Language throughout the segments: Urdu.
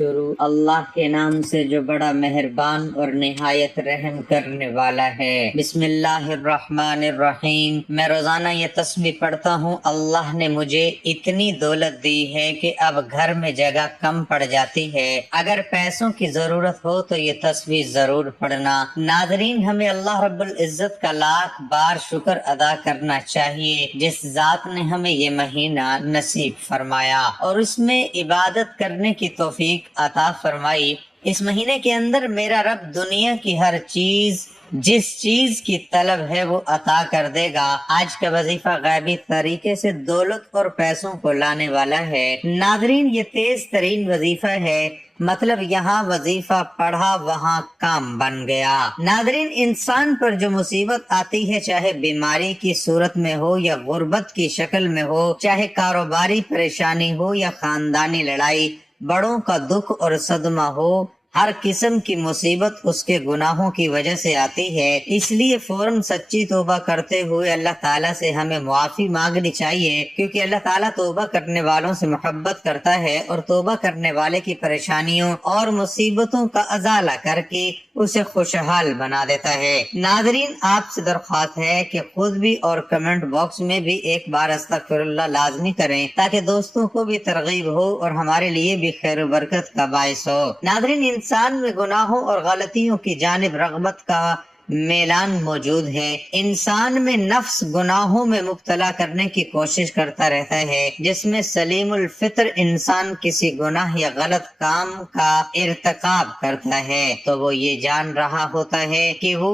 شروع اللہ کے نام سے جو بڑا مہربان اور نہایت رحم کرنے والا ہے۔ بسم اللہ الرحمن الرحیم۔ میں روزانہ یہ تسبیح پڑھتا ہوں، اللہ نے مجھے اتنی دولت دی ہے کہ اب گھر میں جگہ کم پڑ جاتی ہے۔ اگر پیسوں کی ضرورت ہو تو یہ تسبیح ضرور پڑھنا۔ ناظرین، ہمیں اللہ رب العزت کا لاکھ بار شکر ادا کرنا چاہیے جس ذات نے ہمیں یہ مہینہ نصیب فرمایا اور اس میں عبادت کرنے کی توفیق عطا فرمائی۔ اس مہینے کے اندر میرا رب دنیا کی ہر چیز جس چیز کی طلب ہے وہ عطا کر دے گا۔ آج کا وظیفہ غیبی طریقے سے دولت اور پیسوں کو لانے والا ہے۔ ناظرین، یہ تیز ترین وظیفہ ہے، مطلب یہاں وظیفہ پڑھا وہاں کام بن گیا۔ ناظرین، انسان پر جو مصیبت آتی ہے، چاہے بیماری کی صورت میں ہو یا غربت کی شکل میں ہو، چاہے کاروباری پریشانی ہو یا خاندانی لڑائی، بڑوں کا دکھ اور صدمہ ہو، ہر قسم کی مصیبت اس کے گناہوں کی وجہ سے آتی ہے۔ اس لیے فوراً سچی توبہ کرتے ہوئے اللہ تعالیٰ سے ہمیں معافی مانگنی چاہیے، کیونکہ اللہ تعالیٰ توبہ کرنے والوں سے محبت کرتا ہے اور توبہ کرنے والے کی پریشانیوں اور مصیبتوں کا ازالہ کر کے اسے خوشحال بنا دیتا ہے۔ ناظرین، آپ سے درخواست ہے کہ خود بھی اور کمنٹ باکس میں بھی ایک بار استغفر اللہ لازمی کریں تاکہ دوستوں کو بھی ترغیب ہو اور ہمارے لیے بھی خیر و برکت کا باعث ہو۔ ناظرین، انسان میں گناہوں اور غلطیوں کی جانب رغبت کا میلان موجود ہے۔ انسان میں نفس گناہوں میں مبتلا کرنے کی کوشش کرتا رہتا ہے، جس میں سلیم الفطر انسان کسی گناہ یا غلط کام کا ارتکاب کرتا ہے تو وہ یہ جان رہا ہوتا ہے کہ وہ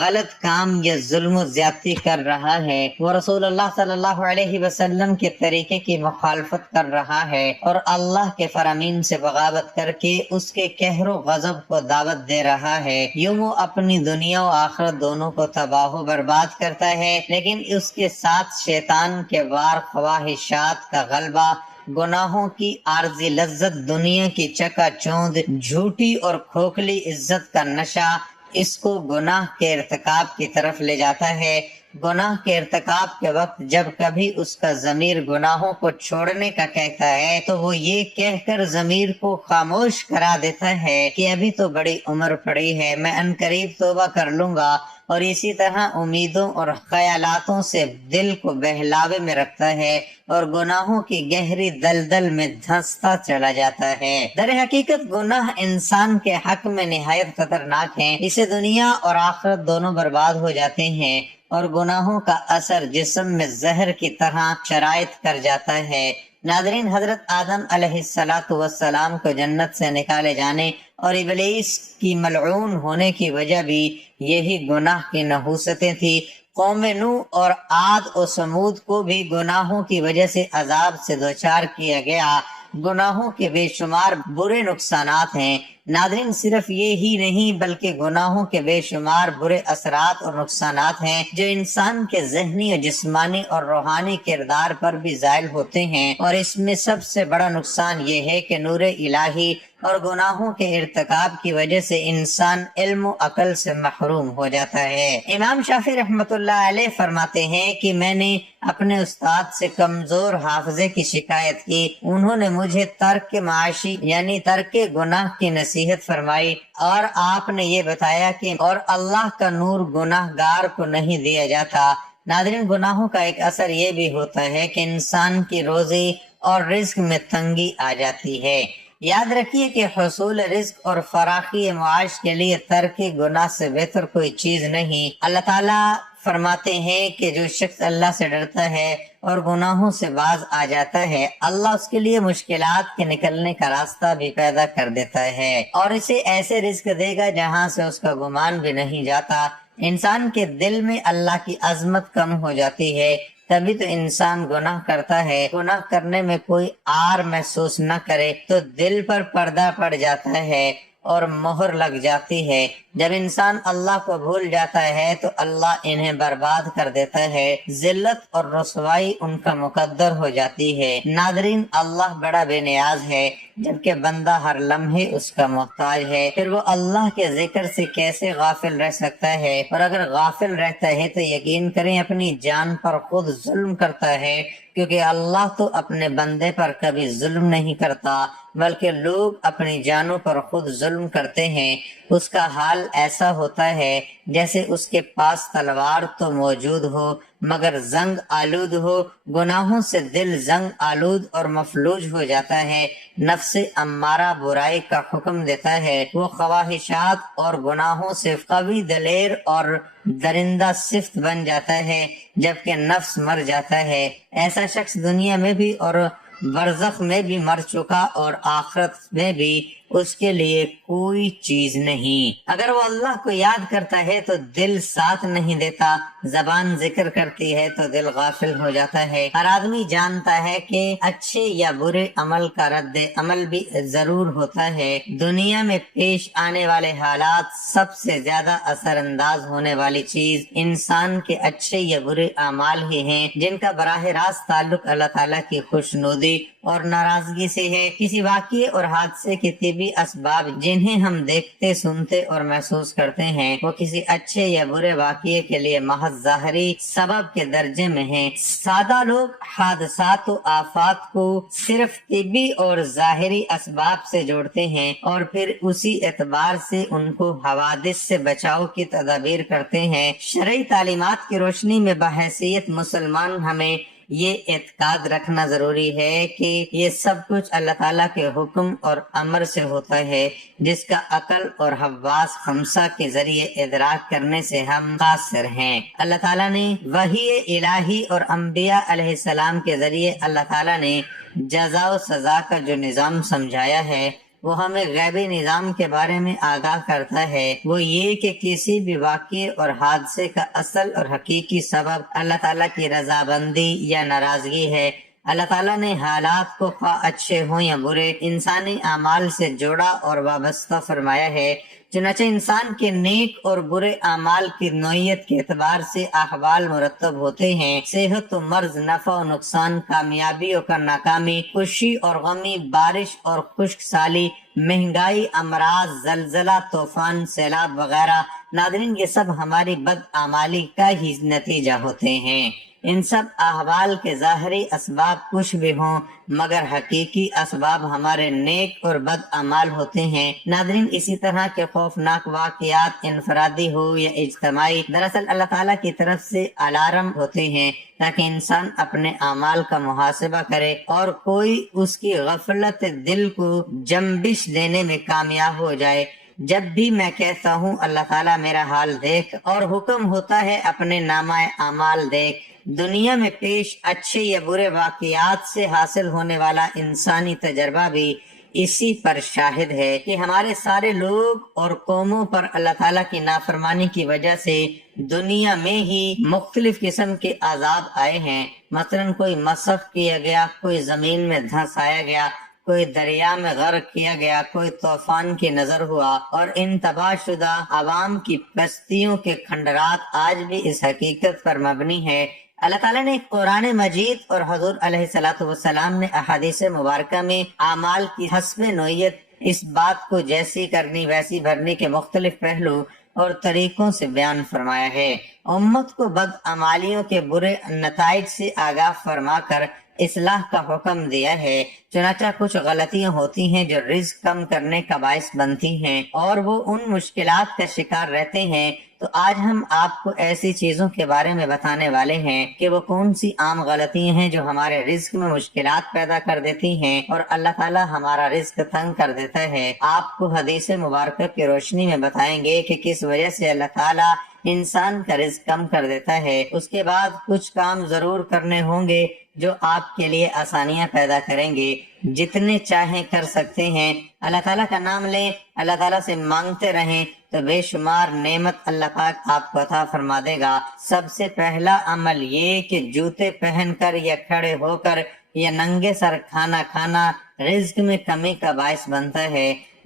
غلط کام یا ظلم و زیادتی کر رہا ہے، وہ رسول اللہ صلی اللہ علیہ وسلم کے طریقے کی مخالفت کر رہا ہے اور اللہ کے فرامین سے بغاوت کر کے اس کے قہر و غضب کو دعوت دے رہا ہے۔ یوں وہ اپنی دنیا و آخرت دونوں کو تباہ و برباد کرتا ہے، لیکن اس کے ساتھ شیطان کے وار خواہشات کا غلبہ، گناہوں کی عارضی لذت، دنیا کی چکا چوند، جھوٹی اور کھوکھلی عزت کا نشہ اس کو گناہ کے ارتکاب کی طرف لے جاتا ہے۔ گناہ کے ارتکاب کے وقت جب کبھی اس کا ضمیر گناہوں کو چھوڑنے کا کہتا ہے تو وہ یہ کہہ کر ضمیر کو خاموش کرا دیتا ہے کہ ابھی تو بڑی عمر پڑی ہے، میں عنقریب توبہ کر لوں گا، اور اسی طرح امیدوں اور خیالاتوں سے دل کو بہلاوے میں رکھتا ہے اور گناہوں کی گہری دلدل میں دھنستا چلا جاتا ہے۔ در حقیقت گناہ انسان کے حق میں نہایت خطرناک ہیں، اسے دنیا اور آخرت دونوں برباد ہو جاتے ہیں اور گناہوں کا اثر جسم میں زہر کی طرح شرائط کر جاتا ہے۔ ناظرین، حضرت آدم علیہ السلام کو جنت سے نکالے جانے اور ابلیس کی ملعون ہونے کی وجہ بھی یہی گناہ کی نحوستیں تھی۔ قوم نوح اور عاد و سمود کو بھی گناہوں کی وجہ سے عذاب سے دوچار کیا گیا۔ گناہوں کے بے شمار برے نقصانات ہیں۔ ناظرین، صرف یہ ہی نہیں بلکہ گناہوں کے بے شمار برے اثرات اور نقصانات ہیں جو انسان کے ذہنی اور جسمانی اور روحانی کردار پر بھی زائل ہوتے ہیں، اور اس میں سب سے بڑا نقصان یہ ہے کہ نور الہی اور گناہوں کے ارتکاب کی وجہ سے انسان علم و عقل سے محروم ہو جاتا ہے۔ امام شافعی رحمۃ اللہ علیہ فرماتے ہیں کہ میں نے اپنے استاد سے کمزور حافظے کی شکایت کی، انہوں نے مجھے ترک معاشی یعنی ترک گناہ کی نصیحت فرمائی، اور آپ نے یہ بتایا کہ اور اللہ کا نور گناہ گار کو نہیں دیا جاتا۔ ناظرین، گناہوں کا ایک اثر یہ بھی ہوتا ہے کہ انسان کی روزی اور رزق میں تنگی آ جاتی ہے۔ یاد رکھیے کہ حصول رزق اور فراخی معاش کے لیے ترک گناہ سے بہتر کوئی چیز نہیں۔ اللہ تعالیٰ فرماتے ہیں کہ جو شخص اللہ سے ڈرتا ہے اور گناہوں سے باز آ جاتا ہے، اللہ اس کے لیے مشکلات کے نکلنے کا راستہ بھی پیدا کر دیتا ہے اور اسے ایسے رزق دے گا جہاں سے اس کا گمان بھی نہیں جاتا۔ انسان کے دل میں اللہ کی عظمت کم ہو جاتی ہے، تبھی تو انسان گناہ کرتا ہے۔ گناہ کرنے میں کوئی آر محسوس نہ کرے تو دل پر پردہ پڑ جاتا ہے اور مہر لگ جاتی ہے۔ جب انسان اللہ کو بھول جاتا ہے تو اللہ انہیں برباد کر دیتا ہے، ذلت اور رسوائی ان کا مقدر ہو جاتی ہے۔ ناظرین، اللہ بڑا بے نیاز ہے، جبکہ بندہ ہر لمحے اس کا محتاج ہے، پھر وہ اللہ کے ذکر سے کیسے غافل رہ سکتا ہے؟ اور اگر غافل رہتا ہے تو یقین کریں اپنی جان پر خود ظلم کرتا ہے، کیونکہ اللہ تو اپنے بندے پر کبھی ظلم نہیں کرتا، بلکہ لوگ اپنی جانوں پر خود ظلم کرتے ہیں۔ اس کا حال ایسا ہوتا ہے جیسے اس کے پاس تلوار تو موجود ہو مگر زنگ آلود ہو، گناہوں سے دل زنگ آلود اور مفلوج ہو جاتا ہے۔ نفس امارہ برائی کا حکم دیتا ہے، وہ خواہشات اور گناہوں سے قوی دلیر اور درندہ صفت بن جاتا ہے، جبکہ نفس مر جاتا ہے۔ ایسا شخص دنیا میں بھی اور برزخ میں بھی مر چکا اور آخرت میں بھی اس کے لیے کوئی چیز نہیں۔ اگر وہ اللہ کو یاد کرتا ہے تو دل ساتھ نہیں دیتا، زبان ذکر کرتی ہے تو دل غافل ہو جاتا ہے۔ ہر آدمی جانتا ہے کہ اچھے یا برے عمل کا رد عمل بھی ضرور ہوتا ہے۔ دنیا میں پیش آنے والے حالات سب سے زیادہ اثر انداز ہونے والی چیز انسان کے اچھے یا برے اعمال ہی ہیں، جن کا براہ راست تعلق اللہ تعالیٰ کی خوشنودی اور ناراضگی سے ہے۔ کسی واقعے اور حادثے کے طبی اسباب جنہیں ہم دیکھتے، سنتے اور محسوس کرتے ہیں، وہ کسی اچھے یا برے واقعے کے لیے محض ظاہری سبب کے درجے میں ہیں۔ سادہ لوگ حادثات و آفات کو صرف طبی اور ظاہری اسباب سے جوڑتے ہیں اور پھر اسی اعتبار سے ان کو حوادث سے بچاؤ کی تدابیر کرتے ہیں۔ شرعی تعلیمات کی روشنی میں بحیثیت مسلمان ہمیں یہ اعتقاد رکھنا ضروری ہے کہ یہ سب کچھ اللہ تعالیٰ کے حکم اور امر سے ہوتا ہے، جس کا عقل اور حواس خمسہ کے ذریعے ادراک کرنے سے ہم قاصر ہیں۔ اللہ تعالیٰ نے وحی الہی اور انبیاء علیہ السلام کے ذریعے اللہ تعالیٰ نے جزا و سزا کا جو نظام سمجھایا ہے، وہ ہمیں غیبی نظام کے بارے میں آگاہ کرتا ہے۔ وہ یہ کہ کسی بھی واقعے اور حادثے کا اصل اور حقیقی سبب اللہ تعالیٰ کی رضابندی یا ناراضگی ہے۔ اللہ تعالیٰ نے حالات کو خواہ اچھے ہوں یا برے انسانی اعمال سے جوڑا اور وابستہ فرمایا ہے۔ چنانچہ انسان کے نیک اور برے اعمال کی نوعیت کے اعتبار سے احوال مرتب ہوتے ہیں۔ صحت و مرض، نفع و نقصان، کامیابی اور ناکامی، خوشی اور غمی، بارش اور خشک سالی، مہنگائی، امراض، زلزلہ، طوفان، سیلاب وغیرہ۔ ناظرین، یہ سب ہماری بدعمالی کا ہی نتیجہ ہوتے ہیں۔ ان سب احوال کے ظاہری اسباب کچھ بھی ہوں مگر حقیقی اسباب ہمارے نیک اور بد اعمال ہوتے ہیں۔ ناظرین، اسی طرح کے خوفناک واقعات انفرادی ہو یا اجتماعی، دراصل اللہ تعالیٰ کی طرف سے الارم ہوتے ہیں تاکہ انسان اپنے اعمال کا محاسبہ کرے اور کوئی اس کی غفلت دل کو جنبش دینے میں کامیاب ہو جائے۔ جب بھی میں کہتا ہوں اللہ تعالیٰ میرا حال دیکھ اور حکم ہوتا ہے اپنے نامہ اعمال دیکھ، دنیا میں پیش اچھے یا برے واقعات سے حاصل ہونے والا انسانی تجربہ بھی اسی پر شاہد ہے کہ ہمارے سارے لوگ اور قوموں پر اللہ تعالیٰ کی نافرمانی کی وجہ سے دنیا میں ہی مختلف قسم کے عذاب آئے ہیں۔ مثلا کوئی مسخ کیا گیا، کوئی زمین میں دھنسایا گیا، کوئی دریا میں غرق کیا گیا، کوئی طوفان کی نظر ہوا، اور ان تباہ شدہ عوام کی بستیوں کے کھنڈرات آج بھی اس حقیقت پر مبنی ہے۔ اللہ تعالیٰ نے قرآن مجید اور حضور علیہ السلام نے احادیث مبارکہ میں اعمال کی حسب نوعیت اس بات کو جیسی کرنی ویسی بھرنے کے مختلف پہلو اور طریقوں سے بیان فرمایا ہے۔ امت کو بدعمالیوں کے برے نتائج سے آگاہ فرما کر اصلاح کا حکم دیا ہے۔ چنانچہ کچھ غلطیاں ہوتی ہیں جو رزق کم کرنے کا باعث بنتی ہیں اور وہ ان مشکلات کا شکار رہتے ہیں، تو آج ہم آپ کو ایسی چیزوں کے بارے میں بتانے والے ہیں کہ وہ کون سی عام غلطیاں ہیں جو ہمارے رزق میں مشکلات پیدا کر دیتی ہیں اور اللہ تعالیٰ ہمارا رزق تنگ کر دیتا ہے۔ آپ کو حدیث مبارکہ کی روشنی میں بتائیں گے کہ کس وجہ سے اللہ تعالیٰ انسان کا رزق کم کر دیتا ہے۔ اس کے بعد کچھ کام ضرور کرنے ہوں گے جو آپ کے لیے آسانیاں پیدا کریں گے۔ جتنے چاہیں کر سکتے ہیں، اللہ تعالیٰ کا نام لیں، اللہ تعالیٰ سے مانگتے رہیں تو بے شمار نعمت اللہ پاک آپ کو عطا فرما دے گا۔ سب سے پہلا عمل یہ کہ جوتے پہن کر یا کھڑے ہو کر یا ننگے سر کھانا کھانا رزق میں کمی کا باعث بنتا ہے۔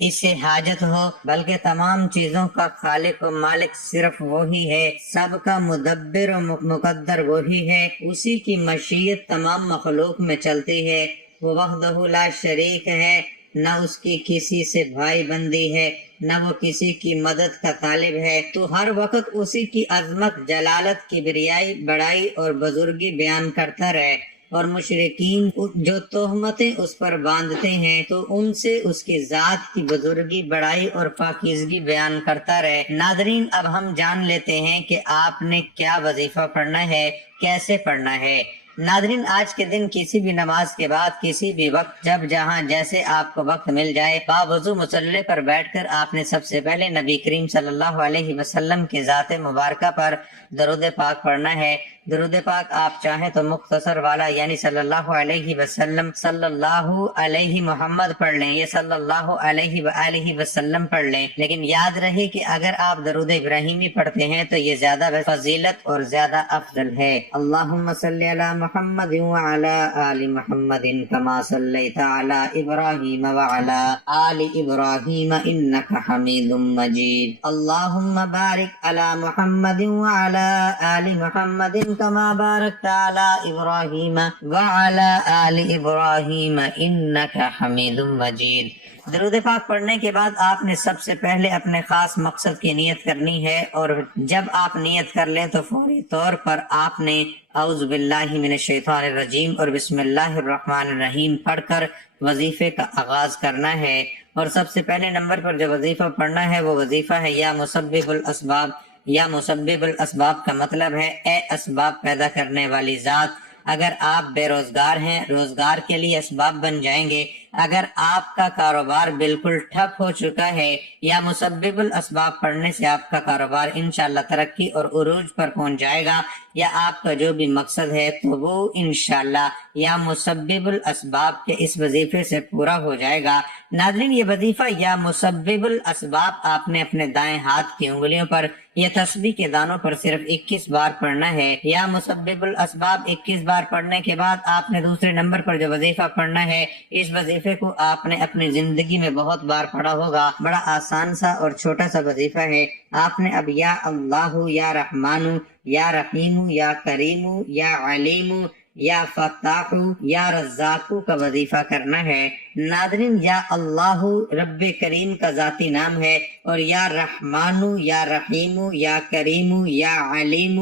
اسے حاجت ہو، بلکہ تمام چیزوں کا خالق و مالک صرف وہی ہے، سب کا مدبر و مقدر وہی ہے، اسی کی مشیت تمام مخلوق میں چلتی ہے، وہ وحدہ لا شریک ہے، نہ اس کی کسی سے بھائی بندی ہے، نہ وہ کسی کی مدد کا طالب ہے، تو ہر وقت اسی کی عظمت، جلالت، کبریائی، بڑائی اور بزرگی بیان کرتا رہے، اور مشرکین جو تہمتیں اس پر باندھتے ہیں تو ان سے اس کی ذات کی بزرگی، بڑائی اور پاکیزگی بیان کرتا رہے۔ ناظرین، اب ہم جان لیتے ہیں کہ آپ نے کیا وظیفہ پڑھنا ہے، کیسے پڑھنا ہے۔ ناظرین، آج کے دن کسی بھی نماز کے بعد کسی بھی وقت جب جہاں جیسے آپ کو وقت مل جائے، باوضو مصلی پر بیٹھ کر آپ نے سب سے پہلے نبی کریم صلی اللہ علیہ وسلم کی ذات مبارکہ پر درود پاک پڑھنا ہے۔ درود پاک آپ چاہیں تو مختصر والا یعنی صلی اللہ علیہ وسلم، صلی اللہ علیہ محمد پڑھ لیں، یہ صلی اللہ علیہ وآلہ وسلم پڑھ لیں، لیکن یاد رہے کہ اگر آپ درود ابراہیمی پڑھتے ہیں تو یہ زیادہ فضیلت اور زیادہ افضل ہے۔ اللہم صلی علی محمد وعلی آل محمد کما صلیت علی ابراہیم وعلی آل ابراہیم انک حمید مجید۔ اللہم بارک علی محمد وعلی آل محمد کما بارکت علی ابراہیم وعلی آل ابراہیم انک حمید مجید۔ درود پاک پڑھنے کے بعد آپ نے سب سے پہلے اپنے خاص مقصد کی نیت کرنی ہے، اور جب آپ نیت کر لیں تو فوری طور پر آپ نے اعوذ باللہ من الشیطان الرجیم اور بسم اللہ الرحمن الرحیم پڑھ کر وظیفے کا آغاز کرنا ہے۔ اور سب سے پہلے نمبر پر جو وظیفہ پڑھنا ہے وہ وظیفہ ہے یا مسبب الاسباب۔ یا مسبب الاسباب کا مطلب ہے اے اسباب پیدا کرنے والی ذات، اگر آپ بے روزگار ہیں، روزگار کے لیے اسباب بن جائیں گے، اگر آپ کا کاروبار بالکل ٹھپ ہو چکا ہے، یا مسبب الاسباب پڑھنے سے آپ کا کاروبار انشاءاللہ ترقی اور عروج پر پہنچ جائے گا، یا آپ کا جو بھی مقصد ہے تو وہ انشاءاللہ یا مسبب الاسباب کے اس وظیفے سے پورا ہو جائے گا۔ ناظرین، یہ وظیفہ یا مسبب الاسباب آپ نے اپنے دائیں ہاتھ کی انگلیوں پر یا تسبیح کے دانوں پر صرف 21 بار پڑھنا ہے۔ یا مسبب الاسباب 21 بار پڑھنے کے بعد آپ نے دوسرے نمبر پر جو وظیفہ پڑھنا ہے، اس وظیفے کو آپ نے اپنی زندگی میں بہت بار پڑھا ہوگا، بڑا آسان سا اور چھوٹا سا وظیفہ ہے۔ آپ نے اب یا اللہ، یا رحمان، یا رحیم، یا کریم، یا علیم، یا فتاح، یا رزاق کا وظیفہ کرنا ہے۔ ناظرین، یا اللہ رب کریم کا ذاتی نام ہے، اور یا رحمان، یا رحیم، یا کریم، یا علیم،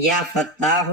یا فتاح،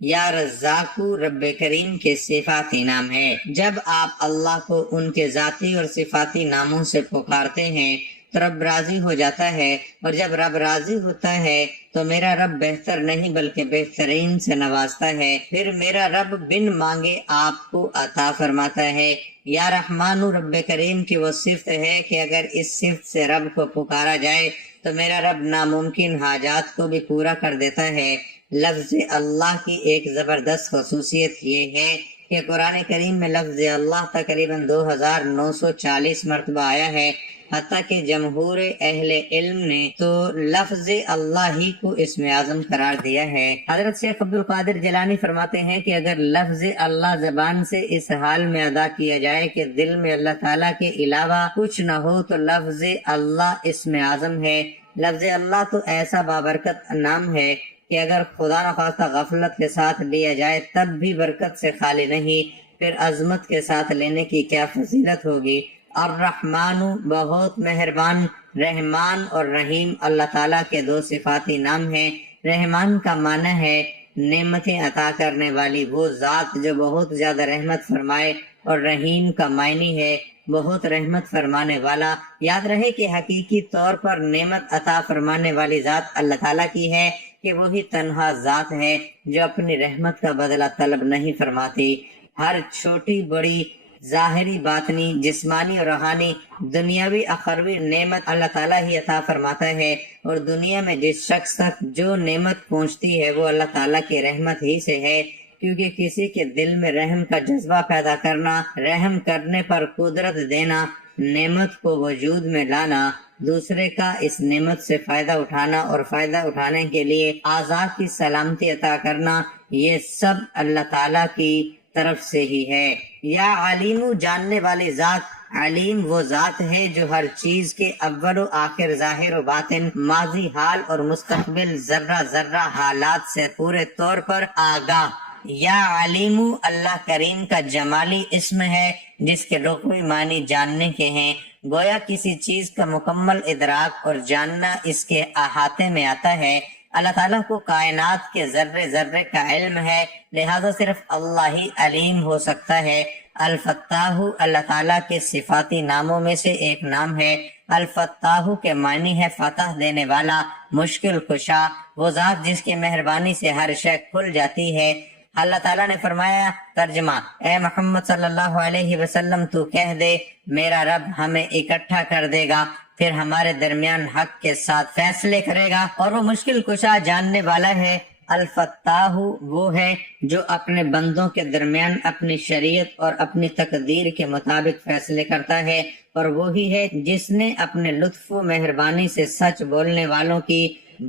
یا رزاق رب کریم کے صفاتی نام ہے۔ جب آپ اللہ کو ان کے ذاتی اور صفاتی ناموں سے پکارتے ہیں تو رب راضی ہو جاتا ہے، اور جب رب راضی ہوتا ہے تو میرا رب بہتر نہیں بلکہ بہترین سے نوازتا ہے، پھر میرا رب بن مانگے آپ کو عطا فرماتا ہے۔ یا رحمان رب کریم کی وہ صفت ہے کہ اگر اس صفت سے رب کو پکارا جائے تو میرا رب ناممکن حاجات کو بھی پورا کر دیتا ہے۔ لفظ اللہ کی ایک زبردست خصوصیت یہ ہے کہ قرآن کریم میں لفظ اللہ تقریباً 2940 مرتبہ آیا ہے، حتیٰ کہ جمہور اہل علم نے تو لفظ اللہ ہی کو اسم اعظم قرار دیا ہے۔ حضرت شیخ عبد القادر جیلانی فرماتے ہیں کہ اگر لفظ اللہ زبان سے اس حال میں ادا کیا جائے کہ دل میں اللہ تعالیٰ کے علاوہ کچھ نہ ہو تو لفظ اللہ اسم اعظم ہے۔ لفظ اللہ تو ایسا بابرکت نام ہے کہ اگر خدا نخواستہ غفلت کے ساتھ لیا جائے تب بھی برکت سے خالی نہیں، پھر عظمت کے ساتھ لینے کی کیا فضیلت ہوگی۔ الرحمن بہت مہربان، رحمان اور رحیم اللہ تعالیٰ کے دو صفاتی نام ہیں۔ رحمان کا معنی ہے نعمتیں عطا کرنے والی وہ ذات جو بہت زیادہ رحمت فرمائے، اور رحیم کا معنی ہے بہت رحمت فرمانے والا۔ یاد رہے کہ حقیقی طور پر نعمت عطا فرمانے والی ذات اللہ تعالیٰ کی ہے، کہ وہی تنہا ذات ہے جو اپنی رحمت کا بدلہ طلب نہیں فرماتی۔ ہر چھوٹی بڑی ظاہری، باطنی، جسمانی اور روحانی، دنیاوی اخروی نعمت اللہ تعالیٰ ہی عطا فرماتا ہے، اور دنیا میں جس شخص تک جو نعمت پہنچتی ہے وہ اللہ تعالیٰ کی رحمت ہی سے ہے، کیونکہ کسی کے دل میں رحم کا جذبہ پیدا کرنا، رحم کرنے پر قدرت دینا، نعمت کو وجود میں لانا، دوسرے کا اس نعمت سے فائدہ اٹھانا اور فائدہ اٹھانے کے لیے اعضاء کی سلامتی عطا کرنا، یہ سب اللہ تعالیٰ کی طرف سے ہی ہے۔ یا علیم جاننے والی ذات، علیم وہ ذات ہے جو ہر چیز کے اول و آخر، ظاہر و باطن، ماضی حال اور مستقبل ذرہ ذرہ حالات سے پورے طور پر آگاہ۔ یا علیم اللہ کریم کا جمالی اسم ہے جس کے لغوی معنی جاننے کے ہیں، گویا کسی چیز کا مکمل ادراک اور جاننا اس کے احاطے میں آتا ہے۔ اللہ تعالیٰ کو کائنات کے ذرے ذرے کا علم ہے، لہذا صرف اللہ ہی علیم ہو سکتا ہے۔ الفتاح اللہ تعالیٰ کے صفاتی ناموں میں سے ایک نام ہے۔ الفتاح کے معنی ہے فتح دینے والا، مشکل کشا، وہ ذات جس کی مہربانی سے ہر شے کھل جاتی ہے۔ اللہ تعالیٰ نے فرمایا، ترجمہ، اے محمد صلی اللہ علیہ وسلم تو کہہ دے میرا رب ہمیں اکٹھا کر دے گا، پھر ہمارے درمیان حق کے ساتھ فیصلے کرے گا، اور وہ مشکل کشا جاننے والا ہے۔ الفتاح وہ ہے جو اپنے بندوں کے درمیان اپنی شریعت اور اپنی تقدیر کے مطابق فیصلے کرتا ہے، اور وہی ہے جس نے اپنے لطف و مہربانی سے سچ بولنے والوں کی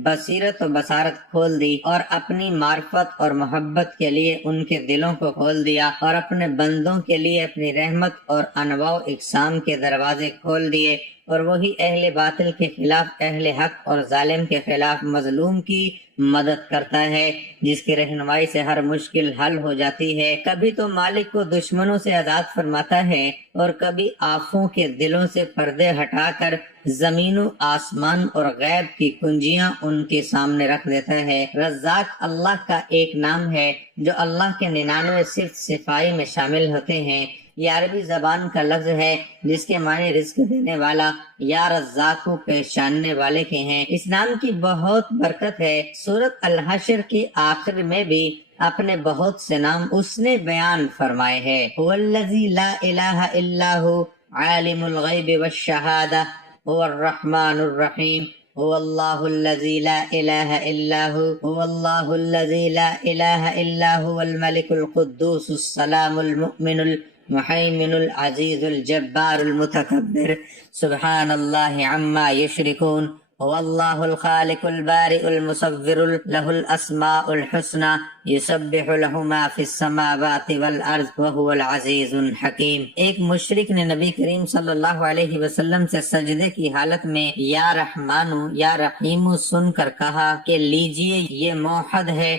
بصیرت و بصارت کھول دی، اور اپنی معرفت اور محبت کے لیے ان کے دلوں کو کھول دیا، اور اپنے بندوں کے لیے اپنی رحمت اور انواع و اقسام کے دروازے کھول دیے، اور وہی اہل باطل کے خلاف اہل حق اور ظالم کے خلاف مظلوم کی مدد کرتا ہے، جس کی رہنمائی سے ہر مشکل حل ہو جاتی ہے۔ کبھی تو مالک کو دشمنوں سے آزاد فرماتا ہے، اور کبھی آنکھوں کے دلوں سے پردے ہٹا کر زمین و آسمان اور غیب کی کنجیاں ان کے سامنے رکھ دیتا ہے۔ رزاق اللہ کا ایک نام ہے جو اللہ کے 99 صفت صفائی میں شامل ہوتے ہیں۔ یہ عربی زبان کا لفظ ہے جس کے معنی رزق دینے والا یا رزاق کو پہچاننے والے کے ہیں۔ اس نام کی بہت برکت ہے۔ سورۃ الحشر کے آخر میں بھی اپنے بہت سے نام اس نے بیان فرمائے ہیں۔ هو الذی لا الہ الا هو عالم الغیب والشہادہ هو الرحمن الرحیم هو اللہ الذی لا الہ الا هو اللہ الذی لا الہ الا هو الملک القدوس السلام المؤمن المحیمن العزیز الجبار المتکبر سبحان اللہ عما یشرکون هو اللہ الخالق البارئ المصور له الاسماء الحسنى یسبح له ما فی السماوات والارض وهو العزیز الحکیم۔ ایک مشرک نے نبی کریم صلی اللہ علیہ وسلم سے سجدے کی حالت میں یا رحمانو یا رحیمو سن کر کہا کہ لیجئے یہ موحد ہے،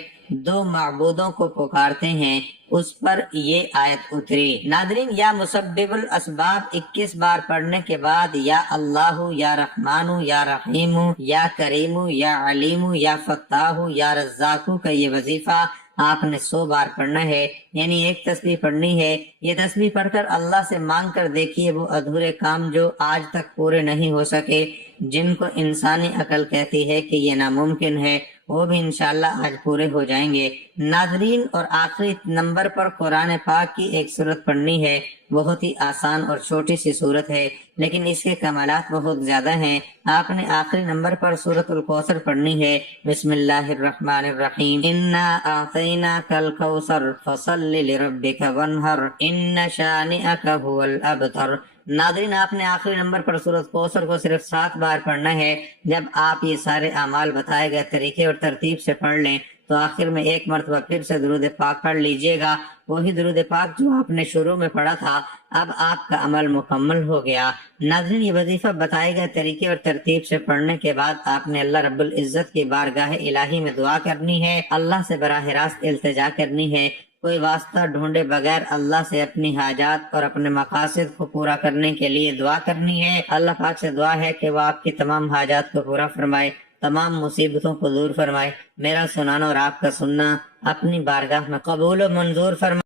دو معبودوں کو پکارتے ہیں۔ اس پر یہ آیت اتری۔ ناظرین، یا مسبب الاسباب 21 بار پڑھنے کے بعد یا اللہ یا رحمان یا رحیم یا کریم یا علیم یا فتاح یا رزاق کا یہ وظیفہ آپ نے 100 بار پڑھنا ہے، یعنی ایک تسبیح پڑھنی ہے۔ یہ تسبیح پڑھ کر اللہ سے مانگ کر دیکھیے وہ ادھورے کام جو آج تک پورے نہیں ہو سکے، جن کو انسانی عقل کہتی ہے کہ یہ ناممکن ہے، وہ بھی انشاءاللہ آج پورے ہو جائیں گے۔ ناظرین، اور آخری نمبر پر قرآن پاک کی ایک سورت پڑھنی ہے۔ بہت ہی آسان اور چھوٹی سی سورت ہے، لیکن اس کے کمالات بہت زیادہ ہیں۔ آپ نے آخری نمبر پر سورت الکوثر پڑھنی ہے۔ بسم اللہ الرحمن الرحیم، انا اعطیناک الکوثر فصل لربک وانحر ان شانئک ھو الابتر۔ ناظرین، آپ نے آخری نمبر پر سورت کوثر کو صرف 7 بار پڑھنا ہے۔ جب آپ یہ سارے اعمال بتائے گئے طریقے اور ترتیب سے پڑھ لیں تو آخر میں ایک مرتبہ پھر سے درود پاک پڑھ لیجئے گا، وہی درود پاک جو آپ نے شروع میں پڑھا تھا۔ اب آپ کا عمل مکمل ہو گیا۔ ناظرین، یہ وظیفہ بتائے گئے طریقے اور ترتیب سے پڑھنے کے بعد آپ نے اللہ رب العزت کی بارگاہ الہی میں دعا کرنی ہے، اللہ سے براہ راست التجا کرنی ہے، کوئی واسطہ ڈھونڈے بغیر اللہ سے اپنی حاجات اور اپنے مقاصد کو پورا کرنے کے لیے دعا کرنی ہے۔ اللہ پاک سے دعا ہے کہ وہ آپ کی تمام حاجات کو پورا فرمائے، تمام مصیبتوں کو دور فرمائے۔ میرا سنانا اور آپ کا سننا اپنی بارگاہ میں قبول و منظور فرمائے۔